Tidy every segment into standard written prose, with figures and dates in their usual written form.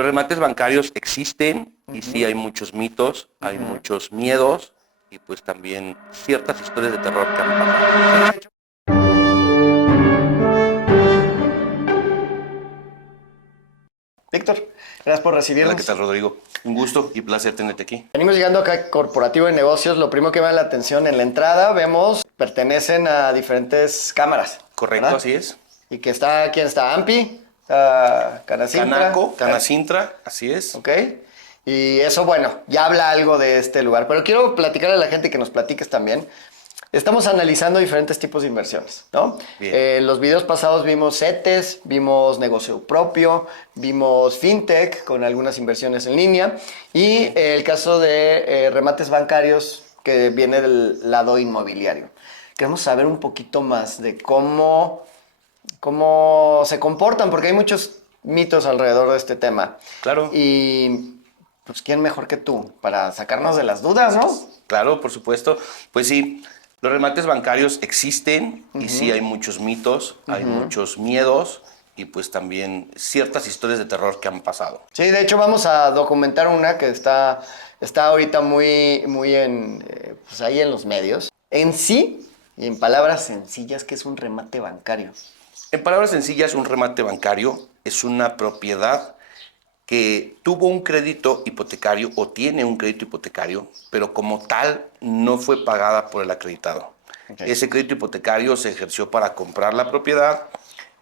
Los remates bancarios existen y sí hay muchos mitos, hay muchos miedos y pues también ciertas historias de terror que han pasado. Víctor, gracias por Hola, recibirnos. ¿qué tal, Rodrigo? Un gusto y placer tenerte aquí. Venimos llegando acá a Corporativo de Negocios. Lo primero que me da la atención en la entrada, vemos, pertenecen a diferentes cámaras. Correcto, ¿verdad? así es. Y que está, ¿quién está? AMPI, está Canacintra. Canaco, Canacintra, así es. Ok. Y eso, bueno, ya habla algo de este lugar. Pero quiero platicarle a la gente que nos platiques también. Estamos analizando diferentes tipos de inversiones, ¿no? Bien. En los videos pasados vimos CETES, vimos negocio propio, vimos fintech con algunas inversiones en línea y el caso de remates bancarios que viene del lado inmobiliario. Queremos saber un poquito más de cómo se comportan, porque hay muchos mitos alrededor de este tema. Claro. Y pues, ¿quién mejor que tú para sacarnos de las dudas, no? Claro, por supuesto. Pues sí, los remates bancarios existen y sí hay muchos mitos, hay muchos miedos y pues también ciertas historias de terror que han pasado. Sí, de hecho vamos a documentar una que está ahorita muy pues ahí en los medios. En sí, y en palabras sencillas, ¿qué es un remate bancario? En palabras sencillas, un remate bancario es una propiedad que tuvo un crédito hipotecario o tiene un crédito hipotecario, pero como tal no fue pagada por el acreditado. Okay. Ese crédito hipotecario se ejerció para comprar la propiedad.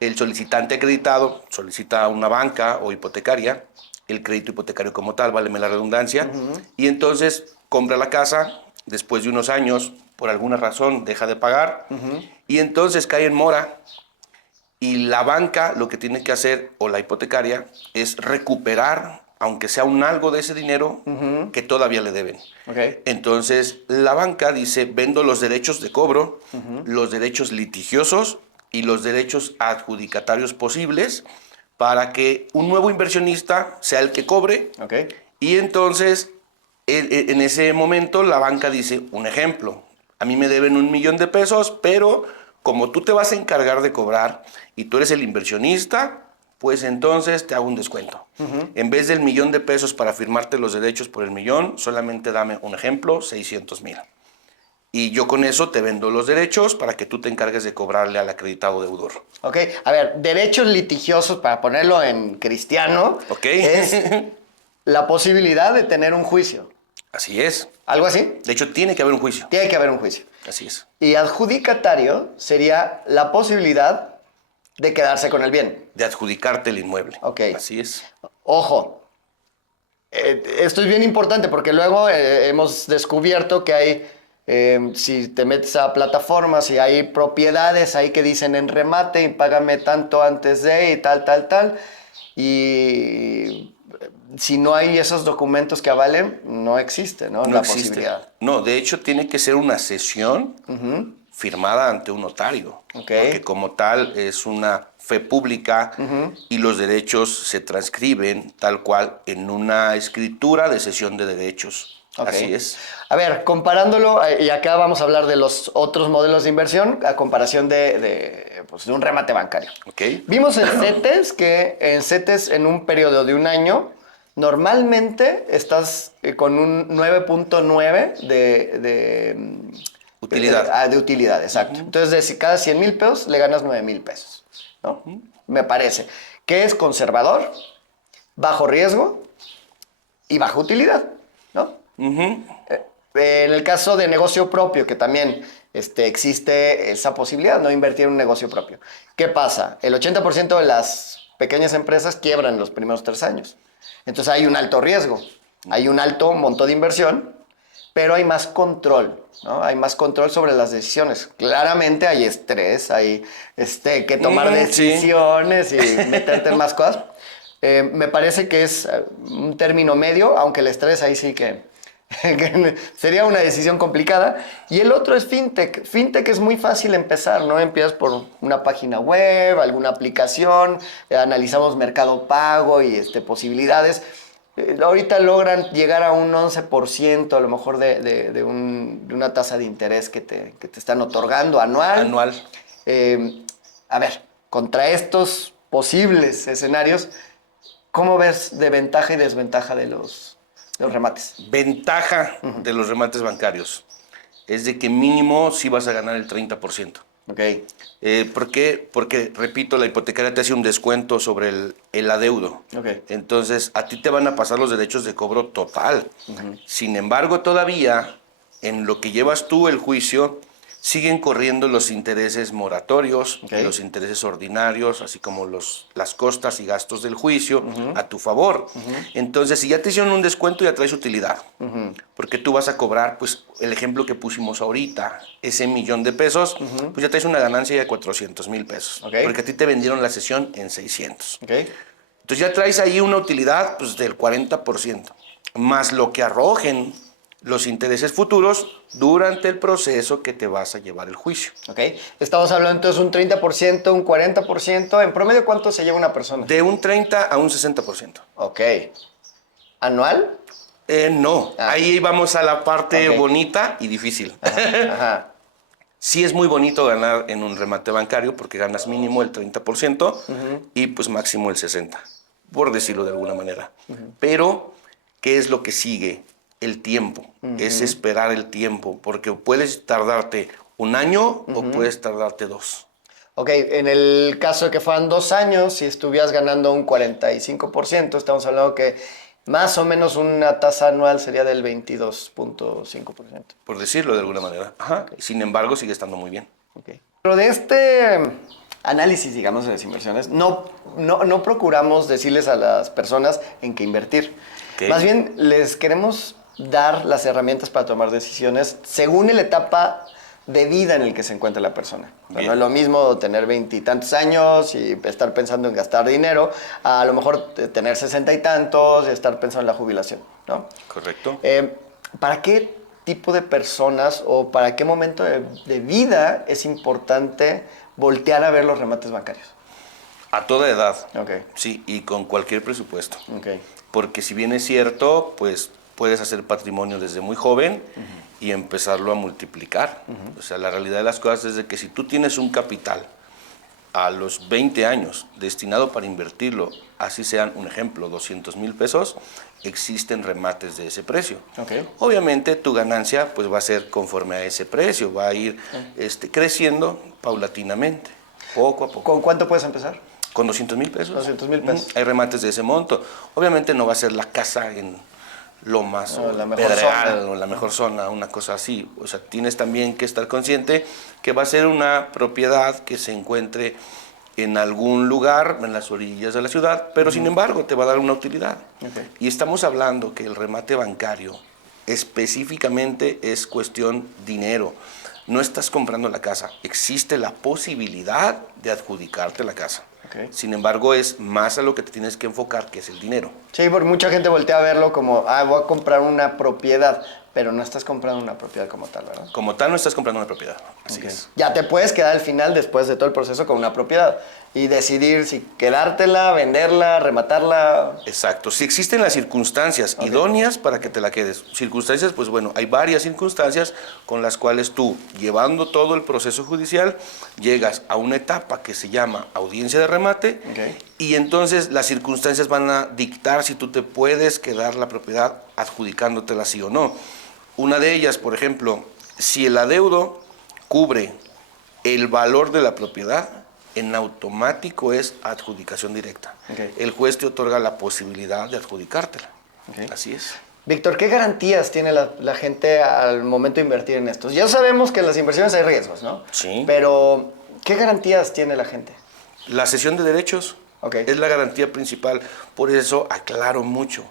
El solicitante acreditado solicita a una banca o hipotecaria el crédito hipotecario como tal, váleme la redundancia, y entonces compra la casa, después de unos años, por alguna razón, deja de pagar, y entonces cae en mora. Y la banca lo que tiene que hacer, o la hipotecaria, es recuperar, aunque sea un algo de ese dinero que todavía le deben. Okay. Entonces, la banca dice, vendo los derechos de cobro, los derechos litigiosos y los derechos adjudicatarios posibles para que un nuevo inversionista sea el que cobre. Okay. Y entonces, en ese momento, la banca dice, un ejemplo, a mí me deben 1,000,000 de pesos, pero como tú te vas a encargar de cobrar y tú eres el inversionista, pues entonces te hago un descuento. En vez del 1,000,000 de pesos para firmarte los derechos por el 1,000,000, solamente dame un ejemplo, 600,000. Y yo con eso te vendo los derechos para que tú te encargues de cobrarle al acreditado deudor. Ok, a ver, derechos litigiosos, para ponerlo en cristiano, ¿Ok? es la posibilidad de tener un juicio. Así es. ¿Algo así? De hecho, tiene que haber un juicio. Tiene que haber un juicio. Así es. Y adjudicatario sería la posibilidad de quedarse con el bien. De adjudicarte el inmueble. Ok. Así es. Ojo, esto es bien importante porque luego hemos descubierto que hay, si te metes a plataformas y hay propiedades ahí que dicen en remate y págame tanto antes de y tal, tal, tal. Y si no hay esos documentos que avalen, no existe, ¿no? No La existe. posibilidad. No, de hecho tiene que ser una cesión firmada ante un notario. Ok. Porque como tal es una fe pública y los derechos se transcriben tal cual en una escritura de cesión de derechos. Ok. Así es. A ver, comparándolo, y acá vamos a hablar de los otros modelos de inversión a comparación de un remate bancario. Ok. Vimos en CETES que en CETES en un periodo de un año normalmente estás con un 9.9 Utilidad. de utilidad, exacto. Entonces, de cada 100,000 pesos le ganas 9,000 pesos, ¿no? Me parece que es conservador, bajo riesgo y baja utilidad, ¿no? En el caso de negocio propio, que también existe esa posibilidad, no invertir en un negocio propio. ¿Qué pasa? El 80% de las pequeñas empresas quiebran en los primeros 3 años. Entonces hay un alto riesgo, hay un alto monto de inversión, pero hay más control, ¿no? Hay más control sobre las decisiones. Claramente hay estrés, hay que tomar decisiones y meterte en más cosas. Me parece que es un término medio, aunque el estrés ahí sí que sería una decisión complicada. Y el otro es fintech. Fintech es muy fácil empezar, ¿no? Empiezas por una página web, alguna aplicación, analizamos mercado pago y posibilidades. Ahorita logran llegar a un 11% a lo mejor de una tasa de interés que te están otorgando anual. Anual. A ver, contra estos posibles escenarios, ¿Cómo ves de ventaja y desventaja de los remates? Ventaja de los remates bancarios es de que mínimo sí vas a ganar el 30%. Ok. ¿Por qué? Porque, repito, la hipotecaria te hace un descuento sobre el adeudo. Ok. Entonces, a ti te van a pasar los derechos de cobro total. Sin embargo, todavía, en lo que llevas tú el juicio, siguen corriendo los intereses moratorios, Ok. y los intereses ordinarios, así como las costas y gastos del juicio a tu favor. Entonces, si ya te hicieron un descuento, ya traes utilidad. Porque tú vas a cobrar, pues, el ejemplo que pusimos ahorita, ese $1,000,000, pues ya traes una ganancia de 400,000 pesos. Ok. Porque a ti te vendieron la sesión en 600. Ok. Entonces ya traes ahí una utilidad, pues, del 40%, más lo que arrojen los intereses futuros durante el proceso que te vas a llevar el juicio. Ok. Estamos hablando entonces un 30%, un 40%. ¿En promedio cuánto se lleva una persona? De un 30 a un 60%. Ok. ¿Anual? No, Ah. ahí vamos a la parte Ok. bonita y difícil. Ajá. Sí es muy bonito ganar en un remate bancario porque ganas mínimo el 30% y pues máximo el 60%, por decirlo de alguna manera. Pero, ¿qué es lo que sigue? El tiempo. Es esperar el tiempo, porque puedes tardarte un año o puedes tardarte 2. Ok, en el caso de que fueran 2 años, si estuvieras ganando un 45%, estamos hablando que más o menos una tasa anual sería del 22.5%. Por decirlo de alguna manera. Ajá. Sin embargo, sigue estando muy bien. Okay. Pero de este análisis, digamos, de las inversiones, no procuramos decirles a las personas en qué invertir. Ok. Más bien, les queremos dar las herramientas para tomar decisiones según la etapa de vida en el que se encuentra la persona. O sea, no es lo mismo tener 20 y tantos años y estar pensando en gastar dinero, a lo mejor tener 60 y tantos y estar pensando en la jubilación, ¿no? Correcto. ¿Para qué tipo de personas o para qué momento de vida es importante voltear a ver los remates bancarios? A toda edad. Ok. Sí, y con cualquier presupuesto. Ok. Porque si bien es cierto, pues puedes hacer patrimonio desde muy joven y empezarlo a multiplicar. O sea, la realidad de las cosas es de que si tú tienes un capital a los 20 años destinado para invertirlo, así sean, un ejemplo, 200,000 pesos, existen remates de ese precio. Ok. Obviamente tu ganancia pues va a ser conforme a ese precio, va a ir creciendo paulatinamente, poco a poco. ¿Con cuánto puedes empezar? Con 200,000 pesos. 200,000 pesos. Hay remates de ese monto. Obviamente no va a ser la casa en Lomas o la en mejor Pedregal zona. o la mejor zona, una cosa así. O sea, tienes también que estar consciente que va a ser una propiedad que se encuentre en algún lugar, en las orillas de la ciudad, pero sin embargo te va a dar una utilidad. Ok. Y estamos hablando que el remate bancario específicamente es cuestión dinero. No estás comprando la casa, existe la posibilidad de adjudicarte la casa. Ok. Sin embargo, es más a lo que te tienes que enfocar, que es el dinero. Sí, porque mucha gente voltea a verlo como, voy a comprar una propiedad, pero no estás comprando una propiedad como tal, ¿verdad? Como tal, no estás comprando una propiedad. Así Ok. es. Ya te puedes quedar al final, después de todo el proceso, con una propiedad y decidir si quedártela, venderla, rematarla. Exacto. Si existen las circunstancias idóneas para que te la quedes. Circunstancias, pues bueno, hay varias circunstancias con las cuales tú, llevando todo el proceso judicial, llegas a una etapa que se llama audiencia de remate. Ok. Y entonces las circunstancias van a dictar si tú te puedes quedar la propiedad adjudicándotela sí o no. Una de ellas, por ejemplo, si el adeudo cubre el valor de la propiedad, en automático es adjudicación directa. Ok. El juez te otorga la posibilidad de adjudicártela. Ok. Así es. Víctor, ¿qué garantías tiene la gente al momento de invertir en estos? Ya sabemos que en las inversiones hay riesgos, ¿no? Sí. Pero, ¿qué garantías tiene la gente? La cesión de derechos Ok. es la garantía principal. Por eso aclaro mucho.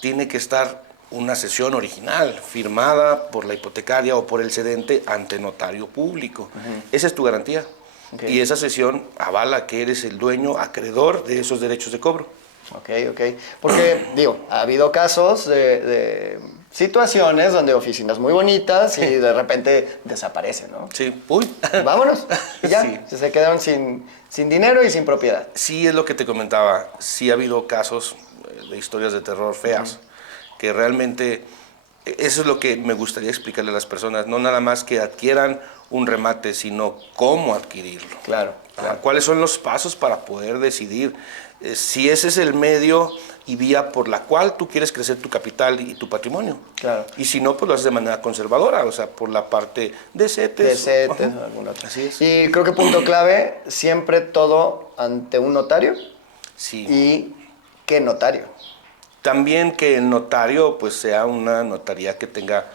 Tiene que estar una cesión original, firmada por la hipotecaria o por el cedente ante notario público. Esa es tu garantía. Ok. Y esa cesión avala que eres el dueño, acreedor de esos derechos de cobro. Ok. Porque, digo, ha habido casos de situaciones donde oficinas muy bonitas y de repente desaparecen, ¿no? Sí. Uy. Vámonos. Y ya, Sí. se quedaron sin dinero y sin propiedad. Sí, es lo que te comentaba. Sí ha habido casos de historias de terror feas, que realmente eso es lo que me gustaría explicarle a las personas. No nada más que adquieran un remate, sino cómo adquirirlo. Claro, claro. ¿Cuáles son los pasos para poder decidir si ese es el medio y vía por la cual tú quieres crecer tu capital y tu patrimonio? Claro. Y si no, pues lo haces de manera conservadora, o sea, por la parte de CETES. De CETES, Ajá. alguna otra. Así es. Y creo que punto clave, siempre todo ante un notario. Sí. ¿Y qué notario? También que el notario pues sea una notaría que tenga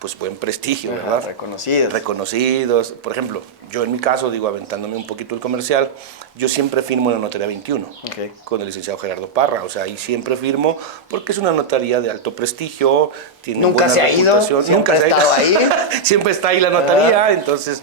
pues buen prestigio, Ajá, ¿verdad? reconocidos. Reconocidos. Por ejemplo, yo en mi caso, digo, aventándome un poquito el comercial, yo siempre firmo en la Notaría 21 con el licenciado Gerardo Parra, o sea, y siempre firmo porque es una notaría de alto prestigio, tiene Nunca buena se ha ido, reputación. siempre Nunca se ha estado ahí. Siempre está ahí la notaría, entonces